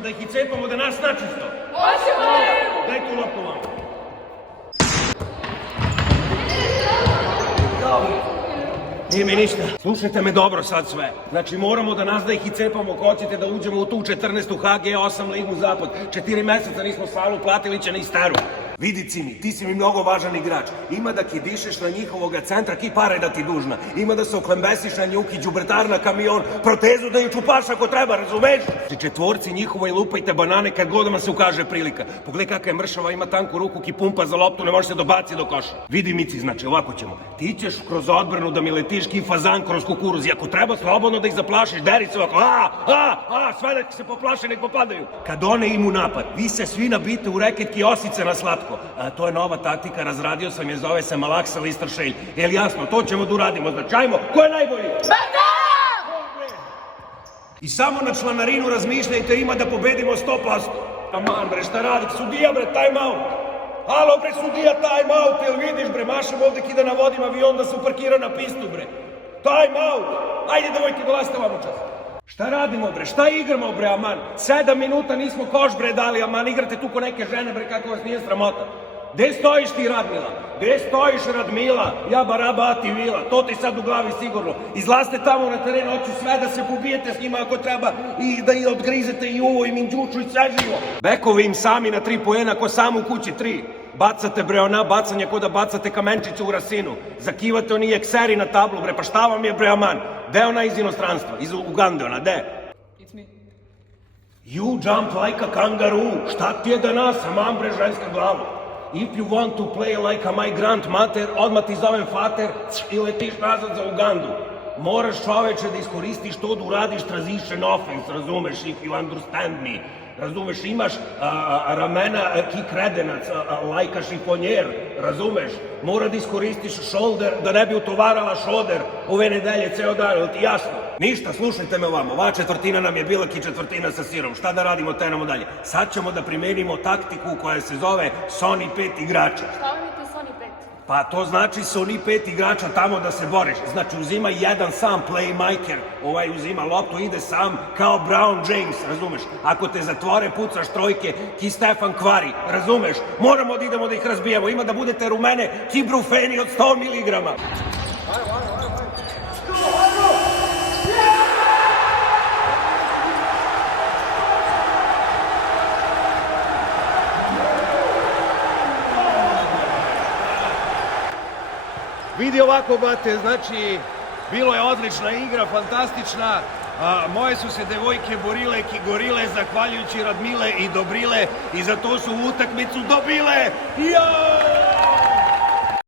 Da ih i cepamo da nas načisto. Hoćemo! Daj tu loptu vamo. Nije mi ništa. Slušajte me dobro sad sve. Znači moramo da nas da ih i cepamo ako hoćete da uđemo u tu 14. HG8 ligu zapad. 4 meseca nismo Salu Platilića ni Staru. Vidi Cimi, ti si mi mnogo važan igrač. Ima da kidišeš na njihovoga centra, ki pare da ti dužna. Ima da se oklembesiš na njuki, đubretar na kamion, protezu da ju čupaš ako treba, razumeš? Četvorci njihovoj lupajte banane kad god vam se ukaže prilika. Pogledaj kakva je mršava, ima tanku ruku ki pumpa za loptu, ne može se dobaci do koša. Vidi Mici, znači ovako ćemo. Ti ćeš kroz odbranu da mi letiš ki fazan kroz kukuruz. I ako treba slobodno da ih zaplašiš, deri se ovako, sve nek se poplaše, nek popadaju. Kad one imu napad, vi se svi nabite u reket ki osice na slatko. To je nova taktika, razradio sam je, zove se Malaksa Listeršelj. Jel jasno, to ćemo da uradimo, znači ajmo, ko je najbolji? I samo na članarinu razmišljajte, ima da pobedimo 100%. Aman bre, šta radi? Sudija bre, time out. Halo bre, sudija, time out, jel vidiš bre, mašem ovde ki da navodim avion da se uparkira na pistu bre. Time out. Ajde devojke, dolazite vamo čas. Šta radimo bre, šta igramo bre, aman? 7 minuta nismo koš bre dali, aman, igrate tu ko neke žene bre, kako vas nije sramota. Gde stojiš ti Radmila? Gde stojiš Radmila? Ja baraba ati vila, to ti sad u glavi sigurno. Izlazite tamo na teren, hoću sve da se pobijete s njima ako treba i da ih odgrizete i uvo i minđuču i sve živo. Bekovi im sami na 3 poena, ko sam u kući 3. Bacate bre ona bacanje ko da bacate kamenčiće u rasinu. Zakivate oni ekseri na tablu bre, pa šta vam je bre aman? Gde ona iz inostranstva? Iz Ugande ona, gde? It's me. You jump like a kangaroo. Šta ti je danas, aman bre ženska glava? If you want to play like a my grandmother, odmah ti zovem fater i letiš nazad za Ugandu. Moraš čoveče da iskoristiš to da uradiš transition offense, razumeš, if you understand me. Razumeš, imaš ramena ki kredenac, lajka šifonjer, razumeš? Mora da iskoristiš shoulder, da ne bi utovarala šoder ove nedelje, ceo dan, ili ti jasno? Ništa, slušajte me ovamo, ova četvrtina nam je bila ki četvrtina sa sirom, šta da radimo, tenamo dalje? Sad ćemo da primenimo taktiku koja se zove Sony 5 igrača. Šta vam je to Sony 5? Pa to znači Sony 5 igrača tamo da se boriš. Znači uzima jedan sam playmaker, uzima loptu, ide sam kao Brown James, razumeš? Ako te zatvore, pucaš trojke, ki Stefan Kvari, razumeš? Moramo da idemo da ih razbijemo, ima da budete rumene ki brufeni od 100 miligrama. Vidi ovako, bate, znači, bilo je odlična igra, fantastična, moje su se devojke borile ki gorile, zahvaljujući Radmile i Dobrile, i za to su utakmicu dobile. Ja!